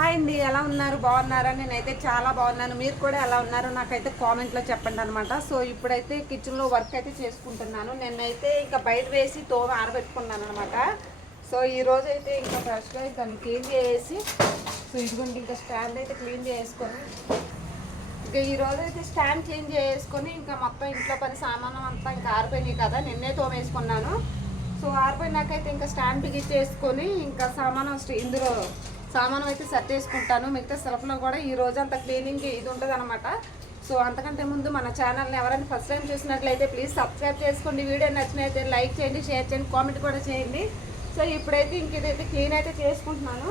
Hi అండి, ఎలా ఉన్నారు? బాగున్నారా? నేనైతే చాలా బాగున్నాను. మీరు కూడా ఎలా ఉన్నారో నాకైతే కామెంట్లో చెప్పండి అనమాట. సో ఇప్పుడైతే కిచెన్లో వర్క్ అయితే చేసుకుంటున్నాను. నేనైతే ఇంకా బయట వేసి తోమ ఆరబెట్టుకున్నాను అనమాట. సో ఈరోజు అయితే ఇంకా ఫ్రెష్గా ఇంకా క్లీన్ చేసి, సో ఇదిగోండి ఇంకా స్టాండ్ అయితే క్లీన్ చేసుకొని, ఇంకా ఈరోజు అయితే స్టాండ్ క్లీన్ చేసుకొని ఇంకా మొత్తం ఇంట్లో పని సామానం అంతా ఇంకా ఆరిపోయినాయి కదా, నిన్నే తోమేసుకున్నాను. సో ఆరిపోయినాకైతే ఇంకా స్టాండ్ బిగించేసుకొని ఇంకా ఇందులో సామానం అయితే సర్దేసుకుంటాను. మిగతా సెల్ఫ్లో కూడా ఈ రోజు అంతా క్లీనింగ్ ఇది ఉంటుంది అనమాట. సో అంతకంటే ముందు మన ఛానల్ని ఎవరైనా ఫస్ట్ టైం చూసినట్లయితే ప్లీజ్ సబ్స్క్రైబ్ చేసుకోండి. వీడియో నచ్చినైతే లైక్ చేయండి, షేర్ చేయండి, కామెంట్ కూడా చేయండి. సో ఇప్పుడైతే ఇంక ఇదైతే క్లీన్ అయితే చేసుకుంటున్నాను.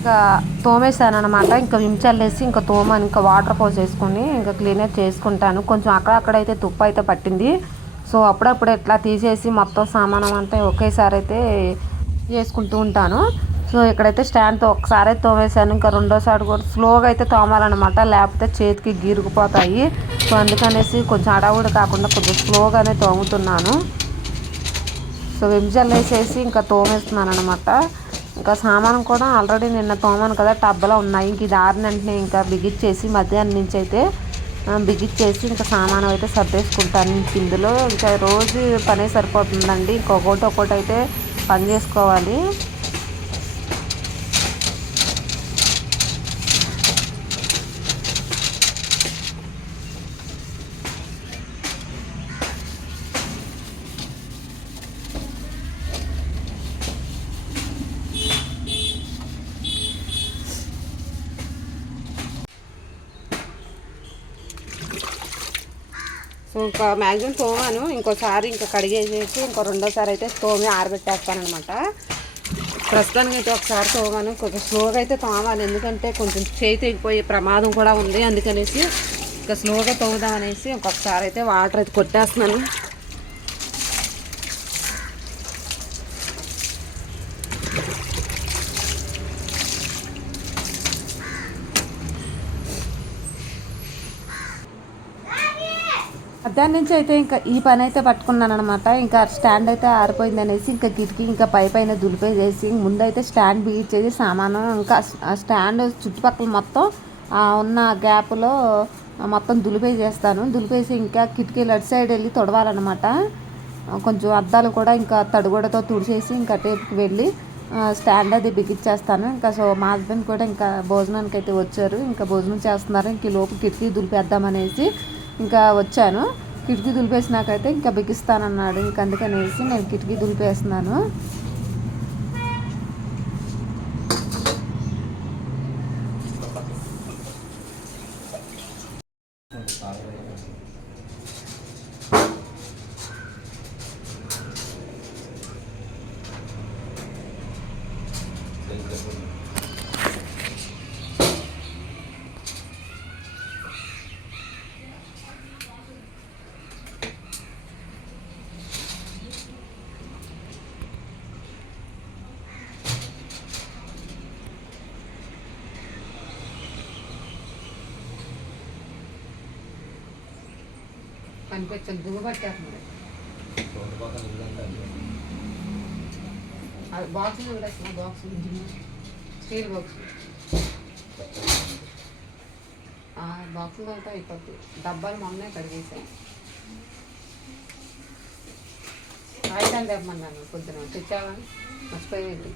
ఇంకా తోమేసాను అనమాట. ఇంకా విమ్చల్లేసి ఇంకా తోమని ఇంకా వాటర్ పోసేసుకొని ఇంకా క్లీనర్ చేసుకుంటాను. కొంచెం అక్కడక్కడైతే తుప్పు అయితే పట్టింది. సో అప్పుడప్పుడు ఇట్లా తీసేసి మొత్తం సామానం అంతా ఒకేసారి అయితే చేసుకుంటూ ఉంటాను. సో ఇక్కడైతే స్టాండ్తో ఒకసారి అయితే తోమేసాను. ఇంకా రెండోసారి కూడా స్లోగా అయితే తోమాలన్నమాట, లేకపోతే చేతికి గీరుకుపోతాయి. సో అందుకనేసి కొంచెం అడవుడు కాకుండా కొంచెం స్లోగానే తోముతున్నాను. సో విమ్జల్ వేసేసి ఇంకా తోమేస్తున్నాను అనమాట. ఇంకా సామానం కూడా ఆల్రెడీ నిన్న తోమాను కదా, టబ్బలో ఉన్నాయి. ఇంక ఇది ఆరినంటనే ఇంకా బిగిచ్చేసి మధ్యాహ్నం నుంచి అయితే బిగిచ్చేసి ఇంకా సామానం అయితే సర్దేసుకుంటాను. ఇందులో ఇంకా రోజు పనే సరిపోతుందండి. ఒక్కొక్కటి అయితే పని చేసుకోవాలి. సో ఇంకా మ్యాక్సిమం తోమాను. ఇంకోసారి ఇంకా కడిగేసేసి రెండోసారి అయితే తోమి ఆరబెట్టేస్తాను అనమాట. ప్రస్తుతానికి అయితే ఒకసారి తోమాను. కొంచెం స్లోగా అయితే తోమాలి, ఎందుకంటే కొంచెం చేయి తెగిపోయే ప్రమాదం కూడా ఉంది. అందుకనేసి ఇంకా స్లోగా తోముదాం అనేసి ఇంకొకసారి అయితే వాటర్ అయితే కొట్టేస్తున్నాను. మధ్యాహ్నం నుంచి అయితే ఇంకా ఈ పని అయితే పట్టుకున్నాను అనమాట. ఇంకా స్టాండ్ అయితే ఆరిపోయింది అనేసి ఇంకా కిటికీ ఇంకా పైన దులిపేసేసి ముందైతే స్టాండ్ బిగించేసి సామాను ఇంకా స్టాండ్ చుట్టుపక్కల మొత్తం ఉన్న గ్యాప్లో మొత్తం దులిపేసేస్తాను. దులిపేసి ఇంకా కిటికీలు అటు సైడ్ వెళ్ళి తొడవాలన్నమాట. కొంచెం అద్దాలు కూడా ఇంకా తడిగొడతో తుడిచేసి ఇంకా టేపుకి వెళ్ళి స్టాండ్ అది బిగించేస్తాను. ఇంకా సో మా హస్బెండ్ కూడా ఇంకా భోజనానికి అయితే వచ్చారు, ఇంకా భోజనం చేస్తున్నారు. ఇంక లోపు కిటికీ దులిపేద్దామనేసి ఇంకా వచ్చాను. కిటికీ దులిపేసినాకైతే ఇంకా బిగిస్తానన్నాడు. ఇంక అందుకనేసి నేను కిటికీ దులిపేస్తున్నాను. కనిపించదు దుమ్ము పట్టేస్తుంది అది బాక్స్ ఉండేస్తున్నా బాక్స్ స్టీల్ బాక్స్ బాక్సులు అయితే అయిపోద్ది డబ్బాలు మొన్నే కడిగేసాయి ఆయిల్ తెప్పమన్నాను పొద్దున తెచ్చావా మర్చిపోయింది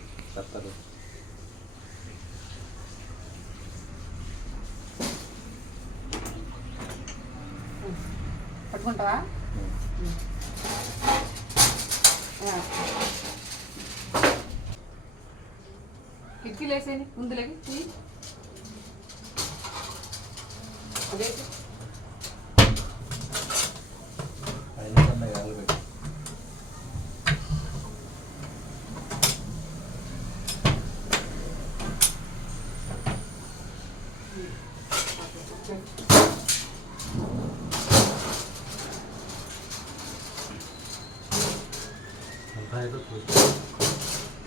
పట్టుకుంటావా కిటికీలు వేసేది ముందులేకి అదే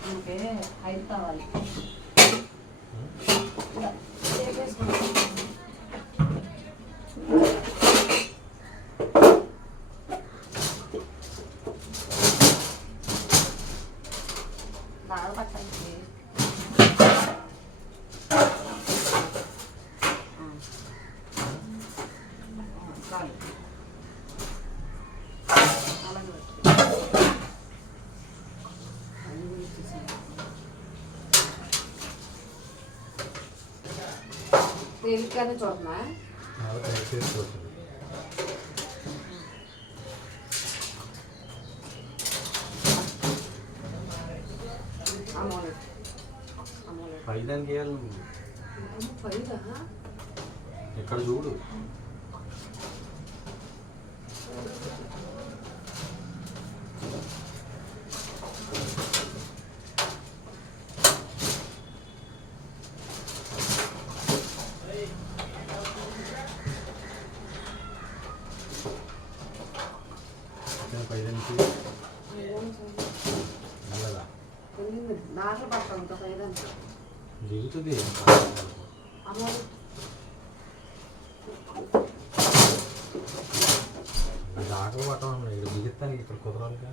మనకి ఐదు కావాలి బాగా పట్టండి తేలికగానే చూడనా ఎక్కడ చూడు దాంట్లో పడతాం ఇంకా పైదంతా దిగుతుంది దాకా పట్టం ఇక్కడ దిగుతాను ఇక్కడ కుదరాలిగా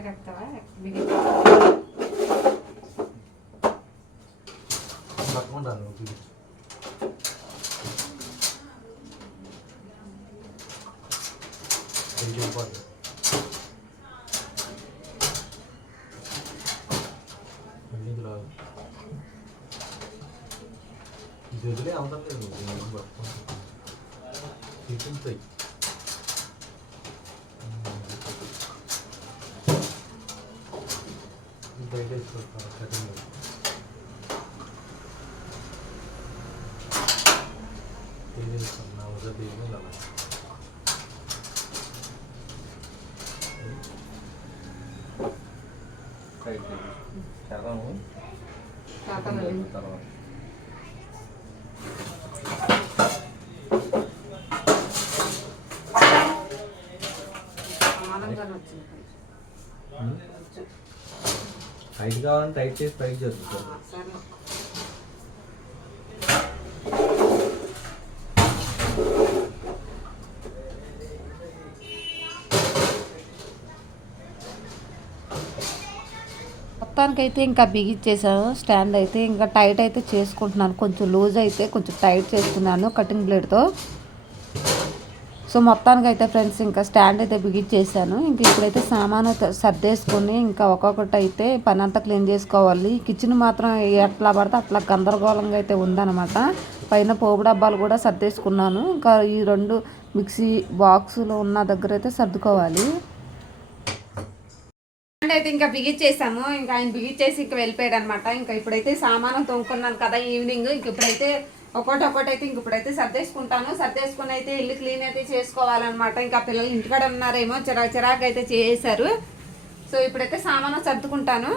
రక్తవా పట్టుకుంటాను జదులే అవసరం లేదు పట్టుకుంటాయి బయట వేసుకుంటాను కటింగ్ నా వద్ద తీయడం అలా తర్వాత టైట్ కావాలని టైట్ చేసి టైట్ చేస్తుంది మొత్తానికైతే ఇంకా బిగిచ్చేసాను స్టాండ్ అయితే ఇంకా టైట్ అయితే చేసుకుంటున్నాను కొంచెం లూజ్ అయితే కొంచెం టైట్ చేసుకున్నాను కటింగ్ బ్లేడ్తో సో మొత్తానికైతే ఫ్రెండ్స్ ఇంకా స్టాండ్ అయితే బిగిచ్చేసాను ఇంక ఇప్పుడైతే సామాను సర్దేసుకొని ఇంకా ఒక్కొక్కటి అయితే పని అంతా క్లీన్ చేసుకోవాలి కిచెన్ మాత్రం ఎట్లా పడితే అట్లా గందరగోళంగా అయితే ఉందన్నమాట పైన పోపు డబ్బాలు కూడా సర్దేసుకున్నాను. ఇంకా ఈ 2 మిక్సీ బాక్సులో ఉన్న దగ్గర అయితే సర్దుకోవాలి. అయితే ఇంకా బిగించేసాము. ఇంకా ఆయన బిగించేసి ఇంకా వెళ్ళిపోయాడు అనమాట. ఇంకా ఇప్పుడైతే సామాను తోముకున్నాను కదా ఈవినింగ్. ఇంక ఇప్పుడైతే ఒకటైతే ఇంక ఇప్పుడైతే సర్దేసుకుంటాను. సర్దేసుకుని అయితే ఇల్లు క్లీన్ అయితే చేసుకోవాలన్నమాట. ఇంకా పిల్లలు ఇంటికాడ ఉన్నారేమో చిరాకు అయితే చేశారు. సో ఇప్పుడైతే సామాను సర్దుకుంటాను.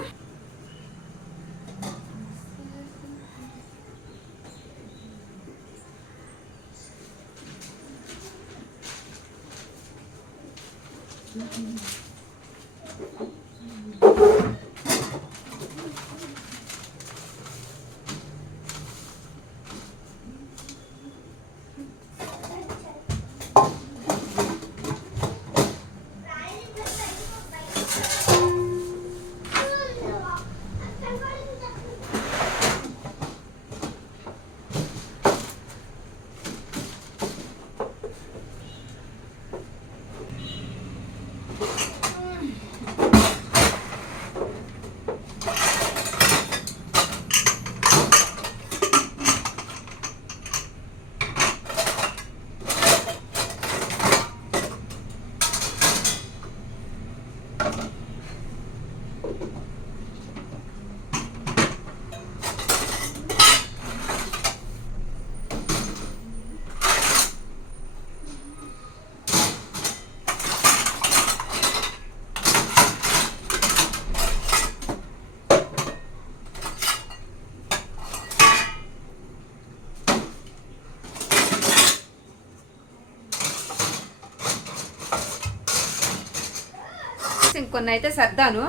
ఇంకొన్ని అయితే సర్దాను.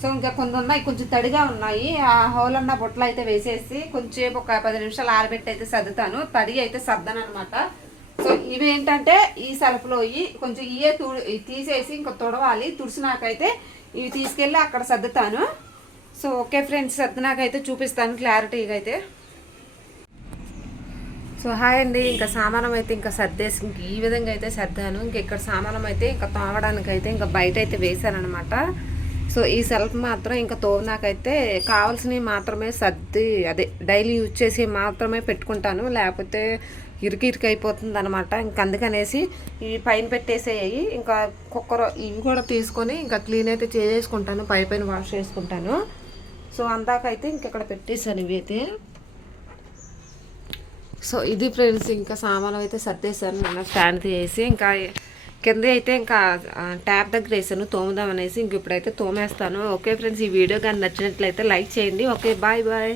సో ఇంకా కొన్ని ఉన్నాయి కొంచెం తడిగా ఉన్నాయి. ఆ హోల్ అన్న బొట్టలు అయితే వేసేసి కొంచెం ఒక 10 నిమిషాలు ఆరబెట్టి అయితే సర్దుతాను. తడి అయితే సర్దాను అనమాట. సో ఇవి ఏంటంటే ఈ సలుపులో కొంచెం తీసేసి ఇంకా తుడవాలి. తుడిసినాకైతే ఇవి తీసుకెళ్ళి అక్కడ సర్దుతాను. సో ఓకే ఫ్రెండ్స్, సర్దినాకైతే చూపిస్తాను క్లారిటీగా అయితే. సో హాయ్ అండి, ఇంకా సామానం అయితే ఇంకా సర్దేసి ఇంక ఈ విధంగా అయితే సర్దాను. ఇంక ఇక్కడ సామానం అయితే ఇంకా తోమడానికి అయితే ఇంకా బయట అయితే వేసానమాట. సో ఈ సెల్ఫ్ మాత్రం ఇంకా తోమనాకైతే కావాల్సినవి మాత్రమే సర్ది డైలీ యూజ్ చేసి మాత్రమే పెట్టుకుంటాను. లేకపోతే ఇరికి అయిపోతుంది అనమాట. ఇంక అందుకనేసి ఇవి పైన పెట్టేసేయి. ఇంకా కుక్కర్ ఇవి కూడా తీసుకొని ఇంకా క్లీన్ అయితే చేసుకుంటాను. పైన వాష్ చేసుకుంటాను. సో అందాకైతే ఇంక ఇక్కడ పెట్టేసాను ఇవి అయితే. సో ఇది ఫ్రెండ్స్, ఇంకా సామాను అయితే సర్దేశాను. నేను స్టాండ్ తీసేసి ఇంకా కింద అయితే ఇంకా ట్యాప్ దగ్గర వేసాను తోముదాం అనేసి. ఇంక ఇప్పుడైతే తోమేస్తాను. ఓకే ఫ్రెండ్స్, ఈ వీడియో కానీ నచ్చినట్లయితే లైక్ చేయండి. Okay bye bye.